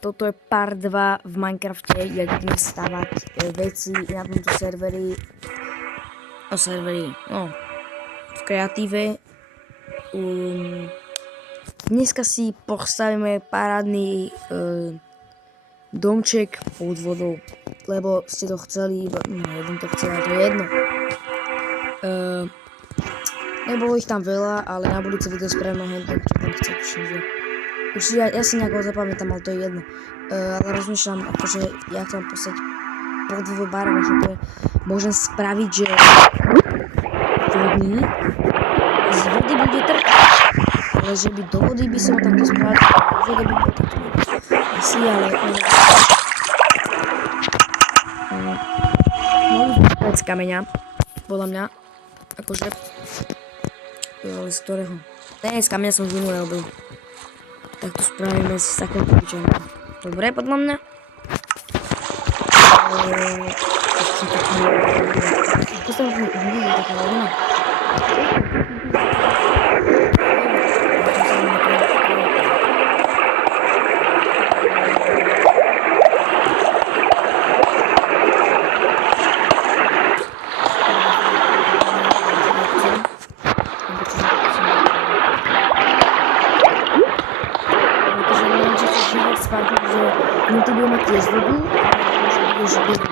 Toto je part 2 v Minecrafte, jak budeme stavať veci na tomto serveri. V kreatíve. Dneska si postavíme parádny domček pod vodou, lebo ste to chceli, jeden to chcel, ale to je jedno. Nebolo ich tam veľa, ale na budúce video spravíme hento, čo tam chcel už ja si nejako zapamätám, ale to je jedno. Ale rozmýšľam, akože, jak to mám poslať pod vodou barva, že to je, môžem spraviť, že vodný z vody bude trkať, ale že by do vody by som takto spravil, do vody by bol takto. Asi, ale môžem z kameňa, podľa mňa, akože, z ktorého, ne, z kameňa som už minulé robil. Tak to spravíme s takým kľúčom. Dobre, podľa mňa. Ešte taký... Ako sa vám vidí, taká rovina? No to budeme tiež vodu, ale to bude živieť.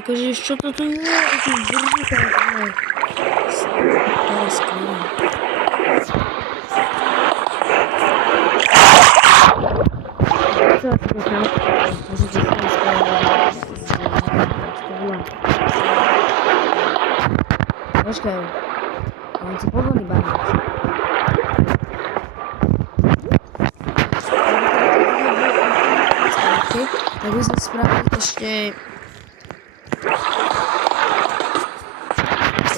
Akože čo to tu je? Aký vrdíka je to? Stará skvělá. Co ja si nechám? Môžete si tam spraviť. Počkaj, mám si podvodný barák. Tak by sme spravili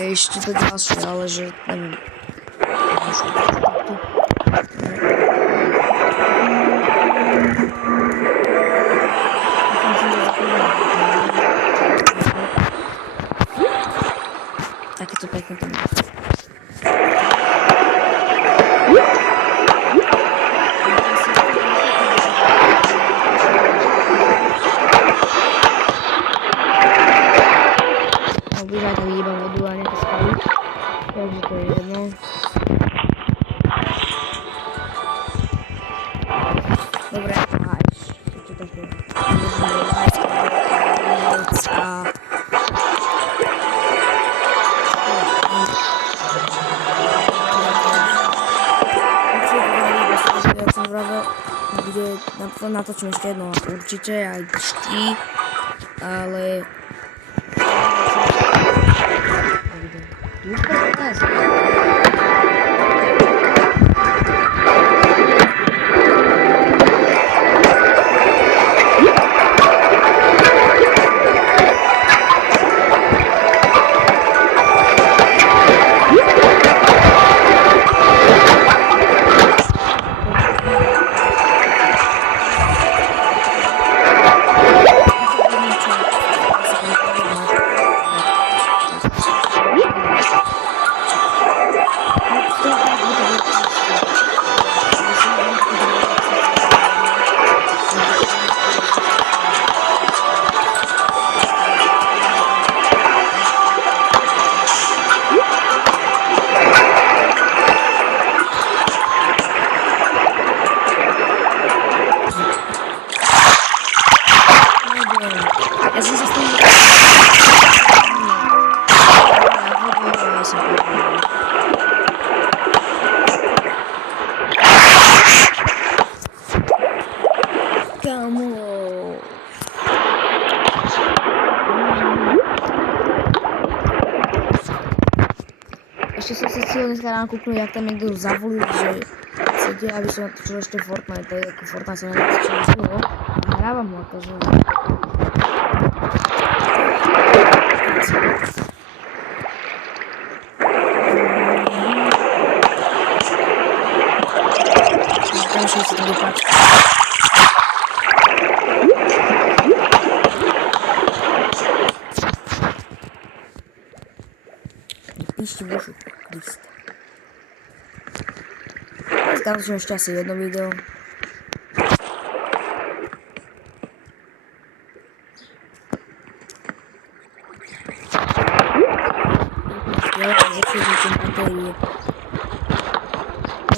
ešte to ďalšie, ale že neviem. Takéto pekné tam. Obížaj tam iba vodu a nejaké skaly. Takže to je jedno. Dobre, a ešte také. Natočím ešte jedno, určite aj džky, ale... Ešte som si chcel dneska ráno kúknúť, jak tam niekto zavolil, že chcete, aby som natočil ešte Fortnite, to je ako Fortnite sa nenatočil dlho a hrávam ho akože. Ďalšie si to vypáči. Ešte božu, Krista. Stále som ešte asi jedno video.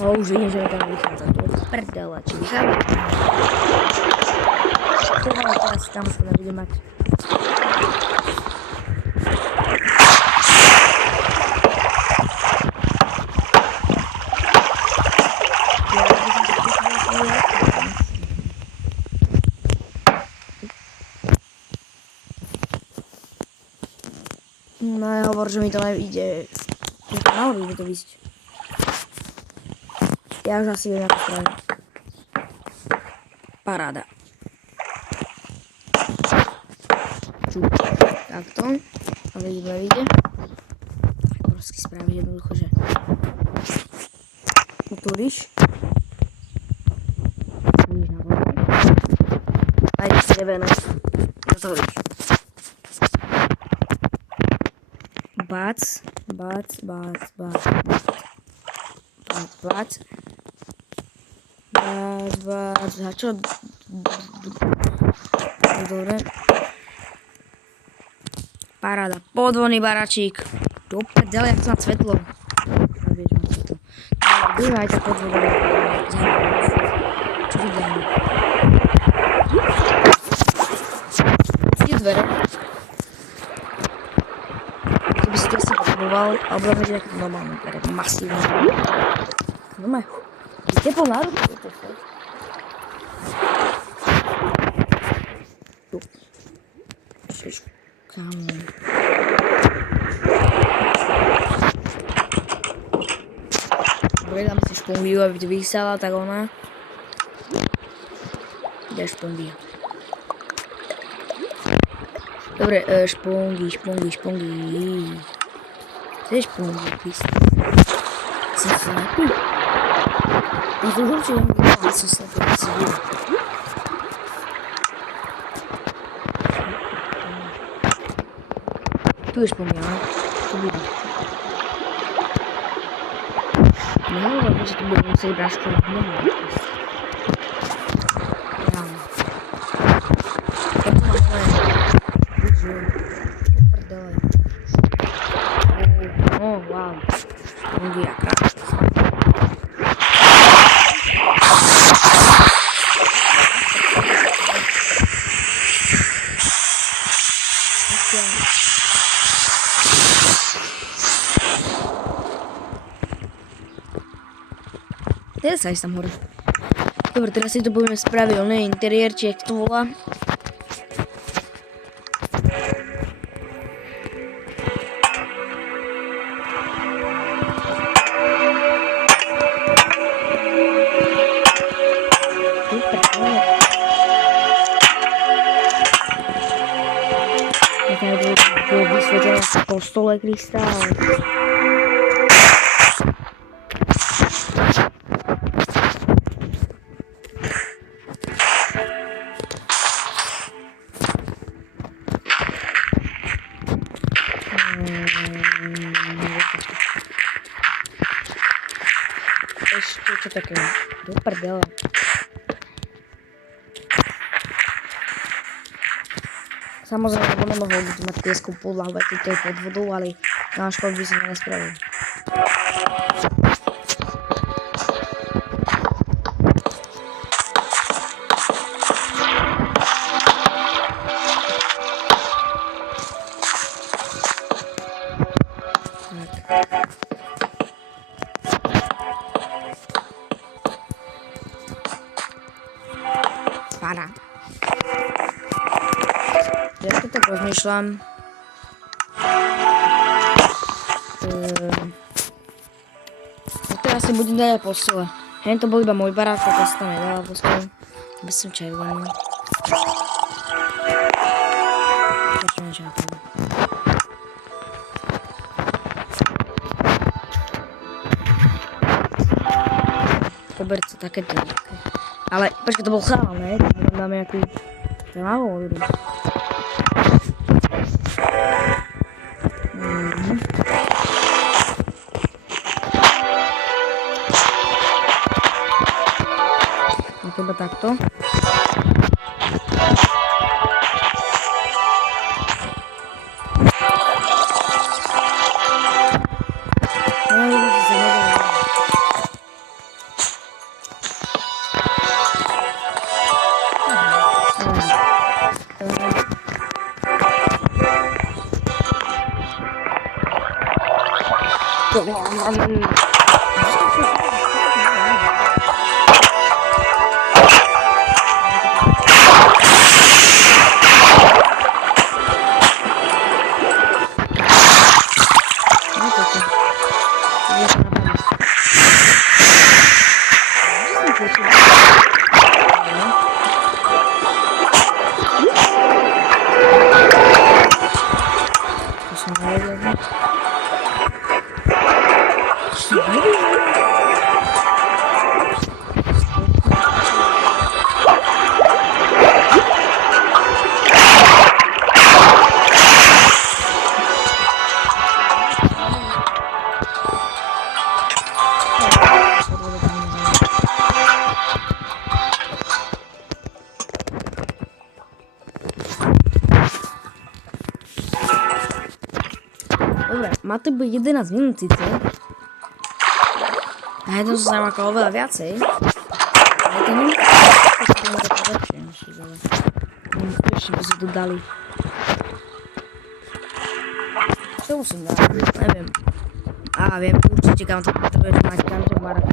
No už vidím, že mi tam vychádza. To je prdela, či vychádza. Teraz tam sa nebude mať. No ja hovor, že mi to nejde. Malo by to vysť. Ja už asi viem, ako spraviť. Paráda. Čup. Takto. Ale vyjde. Tak prosky spraviť jednoducho, že utúriš. Vidíš na vodu. A ideš si nevenať. Zatvoríš. Bác, bác, bác, bác. Bác, bác. Bác, bác. A čo? Dobre. Paráda. Podvodný baračík. Do prdele, jak to má svetlo. Vieš, má svetlo. Bývaj tá podvodná. Čo vidíme? Tie dvere. Keby si to asi potreboval, alebo dáme nejaké normálne dvere. Masívne. Normálne. Je teplo na ruku. Tu. Kamu. Dobre, dám si špongiu, aby to vysala, tak ona. Daj špongia. Dobre, špongi. Kde je špongi, Krista? Som slepý. Ja to určite nemôžem, ale som slepý, keď si vidím. Tu je špongia, ne? Tu bude. Nehovorím, že tu budem musieť brášku. Nehovorím. Ráno. Ja tu mám moje. Prdele. Oh, wow. Špongia, krásne. Teraz sa ísť tam hore. Dobre, teraz si tu budeme spraviť oný interiér, či jak to volá. To je vysvetené po stole Krista, ale... Ešte čo také? Do prdele. Samozrejme, lebo nemohol by tu mať piesku podľa keď to je pod vodou, ale na školu by som to nespravil. Pána. Ja to tak rozmýšľam. To asi budem dať aj postele. Hen to bol iba môj barák, tak ja si tam nedala postele. Bez som červený. Začne červený. Koberce takéto nejaké. Ale počkaj, to bol chál, ne? Tam dáme nejaký... To je málo vodu. iba takto. Dobre, má to byť 11 minút síce. A jedno sa nám ako oveľa viacej. Ale to nie je také lepšie, ale ešte by sa to dali. Čo musím dať? Neviem. Á, viem, určite kam to potrebuješ mať každý barak.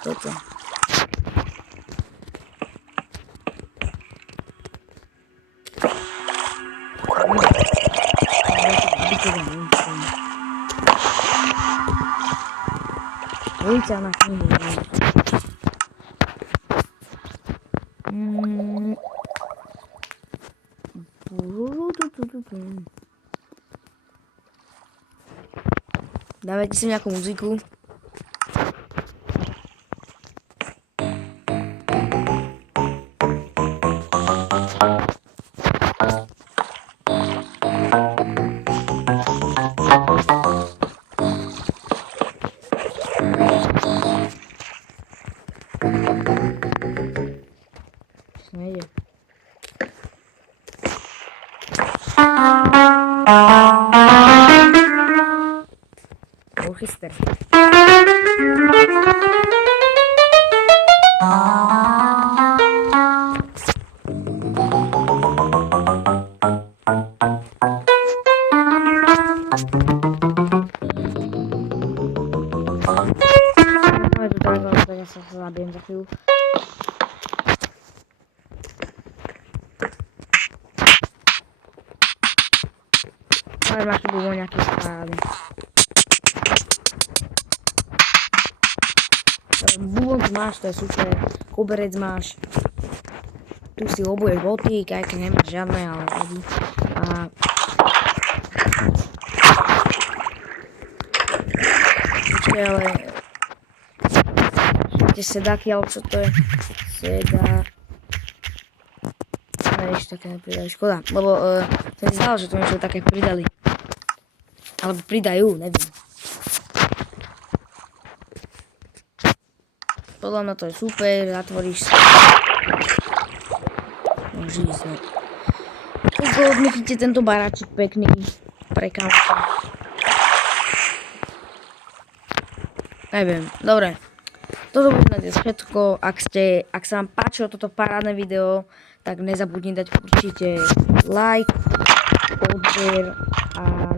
Toto. Ulica na knihu. Dávajte si nejakú muziku. Nejde. Orchester. Ja sa zabijem za chvíľu. Ale máš tu bolo nejaké spády. Bubon tu máš, to je super. Koberec máš. Tu si obuješ botík, aj keď nemáš žiadne, ale vadí. A... Počkej, ale... Tie sedáky, alebo čo to je? Sedá... Ešte také nepridali, škoda, lebo to mi zdalo, že to niečo také pridali. Alebo pridajú, neviem. Podľa mňa to je super, zatvoríš sa. Môže ísť. Ako odmyslíte tento baráčik pekný pre kamoša. Neviem, dobre. Toto bude na dnes všetko. Ak sa vám páčilo toto parádne video, tak nezabudni dať určite like, odber a